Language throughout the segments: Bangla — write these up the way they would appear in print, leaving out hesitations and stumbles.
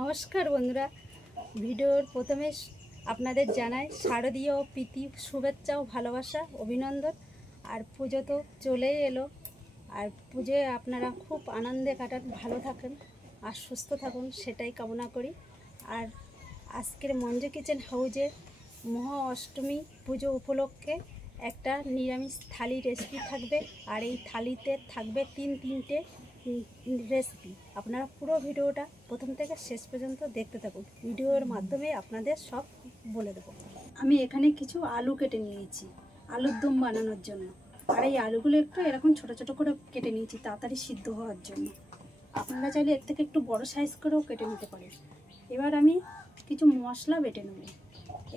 নমস্কার বন্ধুরা, ভিডিওর প্রথমে আপনাদের জানাই শারদীয় প্রীতি শুভেচ্ছা ও ভালোবাসা অভিনন্দন। আর পুজো তো চলেই এলো, আর পুজোয় আপনারা খুব আনন্দে কাটান, ভালো থাকেন আর সুস্থ থাকুন সেটাই কামনা করি। আর আজকের মঞ্জু কিচেন হাউজে মহা অষ্টমী পুজো উপলক্ষে একটা নিরামিষ থালি রেসিপি থাকবে, আর এই থালিতে থাকবে তিনটে রেসিপি। আপনারা পুরো ভিডিওটা প্রথম থেকে শেষ পর্যন্ত দেখতে থাকুন, ভিডিওর মাধ্যমে আপনাদের সব বলে দেবো। আমি এখানে কিছু আলু কেটে নিয়েছি আলুর দম বানানোর জন্য, আর এই আলুগুলো একটু এরকম ছোট ছোট করে কেটে নিয়েছি তাড়াতাড়ি সিদ্ধ হওয়ার জন্য। আপনারা চাইলে এর থেকে একটু বড় সাইজ করেও কেটে নিতে পারেন। এবার আমি কিছু মশলা বেটে নেব।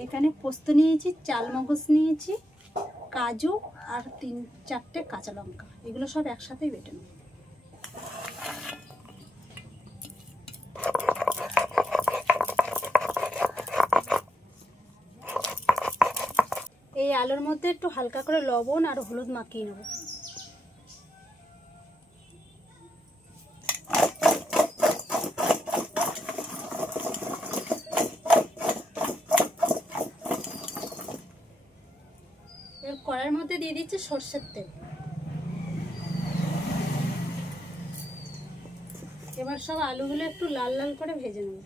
এখানে পোস্ত নিয়েছি, চালমগজ নিয়েছি, কাজু আর 3-4টে কাঁচা লঙ্কা, এগুলো সব একসাথেই বেটে নেব। এই আলুর মধ্যে একটু হালকা করে লবণ আর হলুদ মাখিয়ে নেব। এর কড়াইয়ের মধ্যে দিয়ে দিচ্ছি সরষের তেল। এবার সব আলুগুলো একটু লাল লাল করে ভেজে নেব।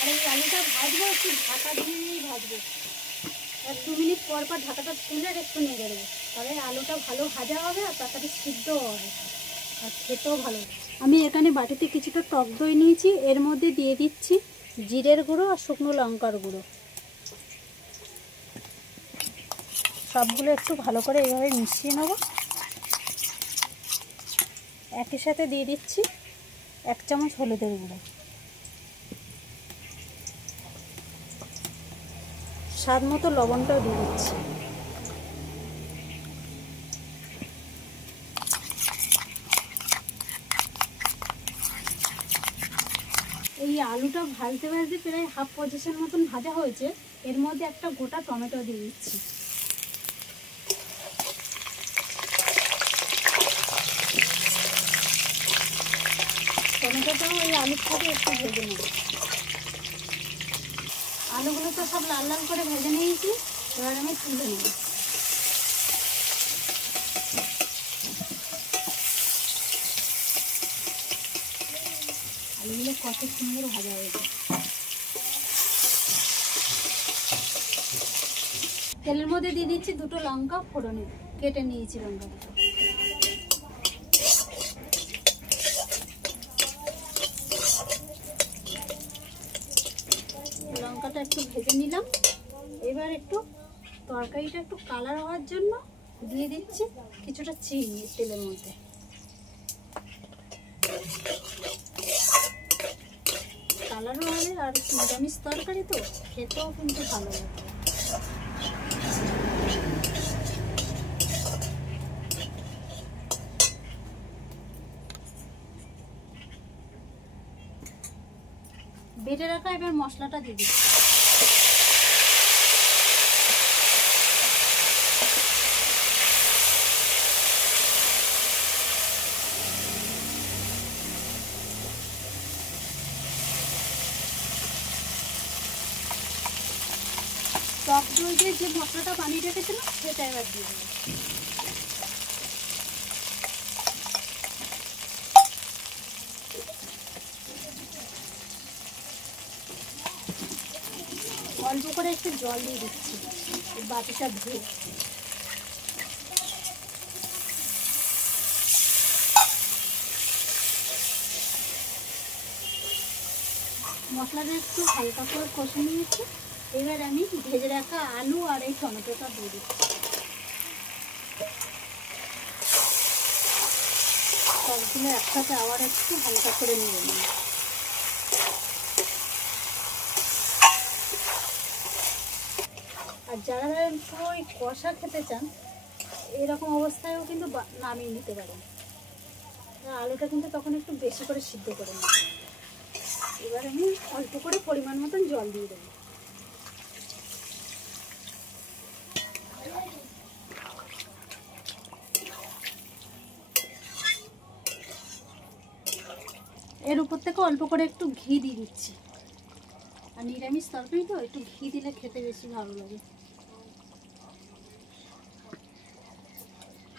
আর এই আলুটা ভাজবো একটু ঢাকা দিয়েই ভাজবো, আর 2 মিনিট পর পর ঢাকাটা তুলে একটু নেড়ে দেবো, তাহলে আলুটা ভালো ভাজা হবে আর তাড়াতাড়ি সিদ্ধও হবে আর খেতেও ভালো। আমি এখানে বাটিতে কিছুটা টক দই নিয়েছি, এর মধ্যে দিয়ে দিচ্ছি জিরের গুঁড়ো আর শুকনো লঙ্কার গুঁড়ো। সবগুলো একটু ভালো করে এইভাবে মিশিয়ে নেব। একই সাথে দিয়ে দিচ্ছি 1 চামচ হলুদের গুঁড়ো, স্বাদ মতো লবণটাও দিয়ে দিচ্ছি। এই আলুটা ভাজতে ভাজতে প্রায় হাফ পজিশন মতন ভাজা হয়েছে, এর মধ্যে একটা গোটা টমেটো দিয়ে দিচ্ছি। টমেটোটাও এই আলুর সাথে একটু ভেজে নেব। আলুগুলো তো সব লাল লাল করে ভেজে নিয়েছি, এবার আমি তুলে নেব। আলুগুলো কত সুন্দর ভাজা হয়েছে। তেলের মধ্যে দিয়ে দিচ্ছি 2টো লঙ্কা ফোড়নে, কেটে নিয়েছি লঙ্কা দুটো। লঙ্কাটা একটু ভেজে নিলাম। এবার একটু তরকারিটা একটু কালার হওয়ার জন্য দিয়ে দিচ্ছি কিছুটা চিনি তেলের মধ্যে। কালারও হবে আর নিরামিষ তরকারি তো খেতেও কিন্তু ভালো লাগবে। বেটে রাখা এবার মশলাটা দিয়ে দিচ্ছি। টক দই দিয়ে যে মশলাটা বানিয়ে রেখেছিলাম সেটা এবার দিয়ে দেবো। অল্প করে একটু জল দিয়ে দিচ্ছি বাটিটা ধুয়ে। মশলাটা একটু হালকা করে কষে নিয়েছি, এবার আমি ভেজে রাখা আলু আর এই টমেটোটা দিয়ে দিচ্ছি। সবগুলো একসাথে আবার একটু হালকা করে নিয়ে নিই। আর যারা পুরো কষা খেতে চান এরকম অবস্থায়ও কিন্তু নামিয়ে নিতে পারেন। আলুটা কিন্তু তখন একটু বেশি করে সিদ্ধ করে নিতে হবে। এবার আমি অল্প করে পরিমাণ মতন জল দিয়ে দেবো। এর উপর থেকে অল্প করে একটু ঘি দিয়ে দিচ্ছি। আর নিরামিষ তরকারি তো একটু ঘি দিলে খেতে বেশি ভালো লাগে।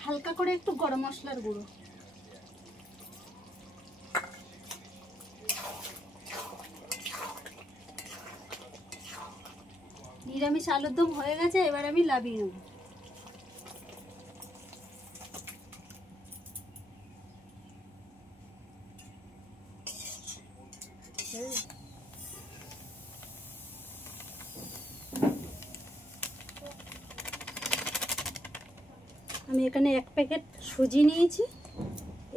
হালকা করে একটু গরম মশলার গুঁড়ো। নিরামিষ আলুর দম হয়ে গেছে, এবার আমি নামিয়ে নেব। আমি এখানে 1 প্যাকেট সুজি নিয়েছি,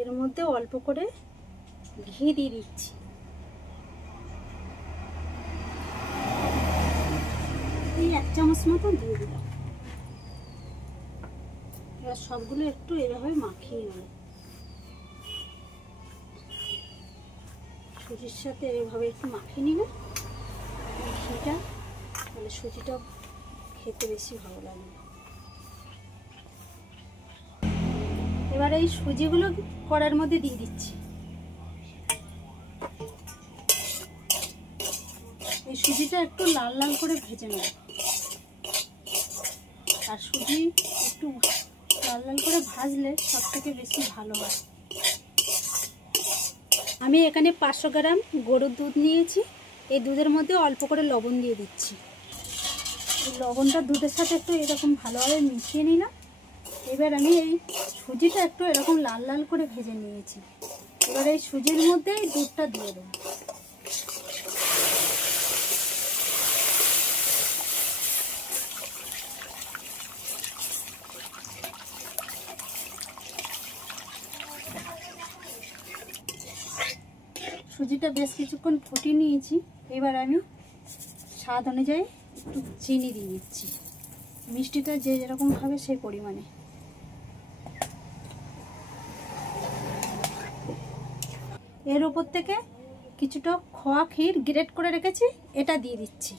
এর মধ্যে অল্প করে ঘি দিয়ে দিচ্ছি। এই 1 চামচ মতো দিয়ে দিলাম। এবার সবগুলো একটু এভাবে মাখিয়ে নেব। সুজির সাথে এভাবে একটু মাখিয়ে নিলে ঘিটা, তাহলে সুজিটা খেতে বেশি ভালো লাগবে। এবার এই সুজিগুলো কড়ার মধ্যে দিয়ে দিচ্ছি। এই সুজিটা একটু লাল লাল করে ভেজে নেব। আর সুজি একটু লাল লাল করে ভাজলে সব থেকে বেশি ভালো হয়। আমি এখানে 500 গ্রাম গরুর দুধ নিয়েছি। এই দুধের মধ্যে অল্প করে লবণ দিয়ে দিচ্ছি। এই লবণটা দুধের সাথে একটু এরকম ভালোভাবে মিশিয়ে নিলাম। এবার আমি এই সুজিটা একটু এরকম লাল লাল করে ভেজে নিয়েছি। এবার এই সুজির মধ্যে এই দুধটা দিয়ে দেবো। সুজিটা বেশ কিছুক্ষণ ফুটিয়ে নিয়েছি। এবার আমি স্বাদ অনুযায়ী একটু চিনি দিয়ে দিচ্ছি। মিষ্টিটা যে যেরকম খাবে সেই পরিমাণে। এর উপর থেকে কিছুটা খোয়া ক্ষীর গ্রেট করে রেখেছি, এটা দিয়ে দিচ্ছি।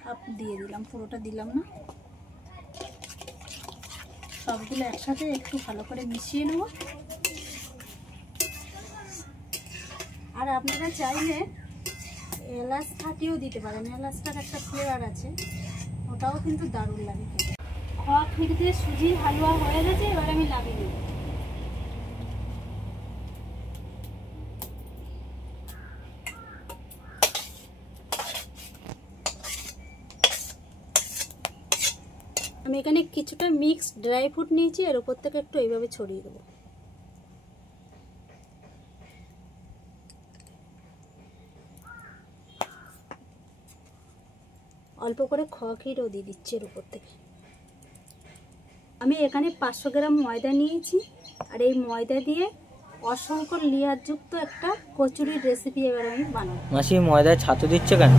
হাফ দিয়ে দিলাম, পুরোটা দিলাম না। সবগুলো একসাথে একটু ভালো করে মিশিয়ে নেব। আর আপনারা চাইলে এলাচ ফাটিও দিতে পারেন। এলাচটার একটা ফ্লেভার আছে, ওটাও কিন্তু দারুণ লাগে খেতে। খোয়া ক্ষীর দিয়ে সুজির হালুয়া হয়ে গেছে, এবার আমি নামিয়ে নেব। আমি এখানে কিছুটা মিক্সড ড্রাই ফ্রুট নিয়েছি, এর উপর থেকে একটু এইভাবে ছড়িয়ে দেবো। অল্প করে খোয়া ক্ষীরও দিয়ে দিচ্ছি এর উপর থেকে। আমি এখানে 500 গ্রাম ময়দা নিয়েছি। আর এই ময়দা দিয়ে অসংখ্য লেয়ারযুক্ত একটা কচুরির রেসিপি এবার আমি বানাবো। মাসি ময়দায় ছাতু দিচ্ছে কেন?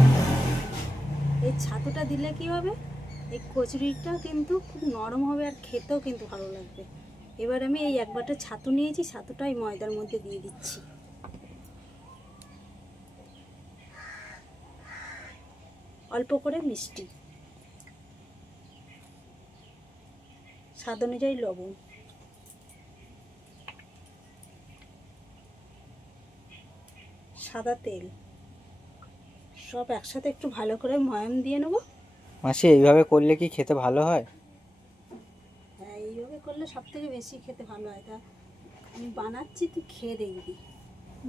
এই ছাতুটা দিলে কি হবে, এই কচুরিটা কিন্তু খুব নরম হবে আর খেতেও কিন্তু ভালো লাগবে। এবার আমি এই 1 বাটি ছাতু নিয়েছি, ছাতুটা এই ময়দার মধ্যে দিয়ে দিচ্ছি। অল্প করে মিষ্টি, স্বাদ অনুযায়ী লবণ, সাদা তেল, সব একসাথে একটু ভালো করে ময়াম দিয়ে নেব। মাসি এইভাবে করলে কি খেতে ভালো হয়? হ্যাঁ, এইভাবে করলে সব থেকে বেশি খেতে ভালো হয়। তা আমি বানাচ্ছি, তুই খেয়ে দেখবি।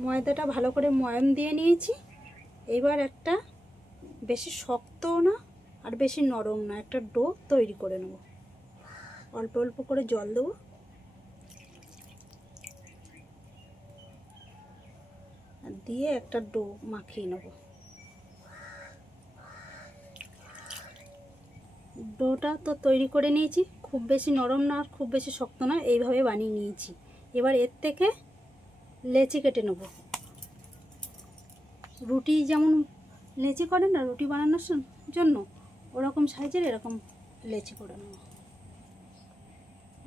ময়দাটা ভালো করে ময়াম দিয়ে নিয়েছি। এবার একটা বেশি শক্তও না আর বেশি নরম না একটা ডো তৈরি করে নেব। অল্প অল্প করে জল দেবো। আর দিয়ে একটা ডো মাখিয়ে নেব। ডোটা তো তৈরি করে নিয়েছি, খুব বেশি নরম না আর খুব বেশি শক্ত না, এইভাবে বানিয়ে নিয়েছি। এবার এর থেকে লেচি কেটে নেব। রুটি যেমন লেচি করে না রুটি বানানোর জন্য, ওরকম সাইজের এরকম লেচি করে নেব।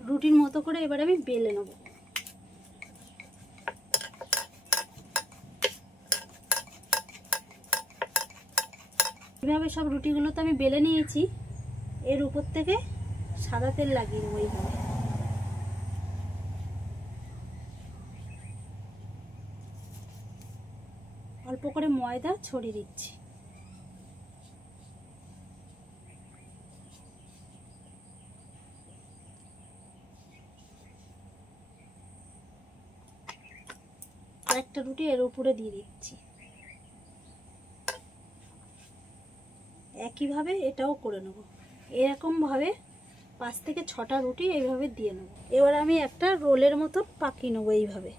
রুটির মতো করে এবার আমি বেলে নেব। এইভাবে সব রুটিগুলো তো আমি বেলে নিয়েছি, এর উপর থেকে সাদা তেল লাগিয়ে দেবো এইভাবে। অল্প করে ময়দা ছড়িয়ে দিচ্ছি। একটা রুটি এর উপরে দিয়ে দিচ্ছি। একইভাবে এটাও করে নেব। এরকম ভাবে 5 থেকে 6টা রুটি এইভাবে দিয়ে নেব। এবার আমি একটা রোলের মতো পাকিয়ে নেবো এইভাবে।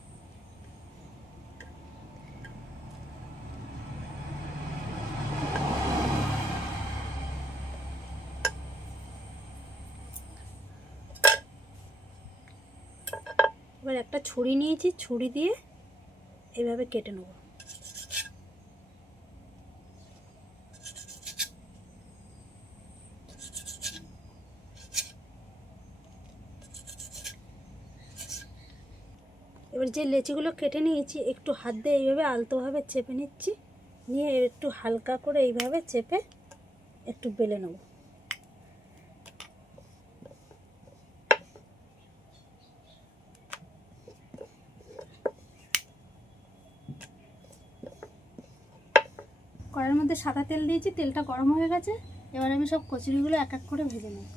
এবার একটা ছুরি নিয়েছি, ছুরি দিয়ে এইভাবে কেটে নেব। এবার যে লেচিগুলো কেটে নিয়েছি একটু হাত দিয়ে এইভাবে আলতোভাবে চেপে নিচ্ছি, নিয়ে একটু হালকা করে এইভাবে চেপে একটু বেলে নেব। কড়াইয়ের মধ্যে সাদা তেল দিয়েছি, তেলটা গরম হয়ে গেছে। এবার আমি সব কচুরিগুলো এক এক করে ভেজে নেব।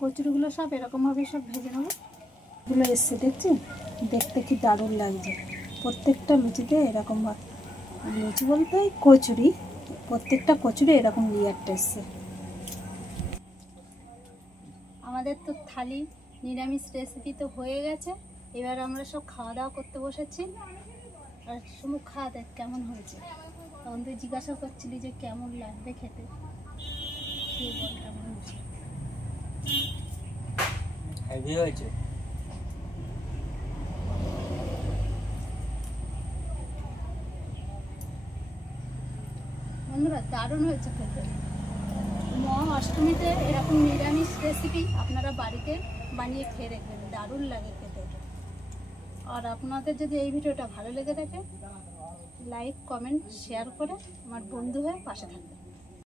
কচুরিগুলো সব এরকমভাবে সব ভেজে নেব। এগুলো এসছে দেখছি, দেখতে কি দারুণ লাগছে। প্রত্যেকটা লুচিতে এরকম, লুচি বলতে কচুরি, প্রত্যেকটা কচুরি এরকম লেয়ারটা এসছে। আমাদের তো থালি নিরামিষ রেসিপি তো হয়ে গেছে। এবার আমরা সব খাওয়া দাওয়া করতে বসেছি। আর শুধু খাওয়া দেখ কেমন হয়েছে। তখন তুই জিজ্ঞাসা করছিলি যে কেমন লাগবে খেতে, খেয়ে বল কেমন হয়েছে। হেভি হয়েছে। বন্ধুরা দারুণ হয়েছে খেতে। মহা অষ্টমীতে এরকম নিরামিষ রেসিপি আপনারা বাড়িতে বানিয়ে খেয়ে দেখবেন, দারুণ লাগে খেতে। আর আপনাদের যদি এই ভিডিওটা ভালো লেগে থাকে, লাইক কমেন্ট শেয়ার করে আমার বন্ধু হয়ে পাশে থাকবেন।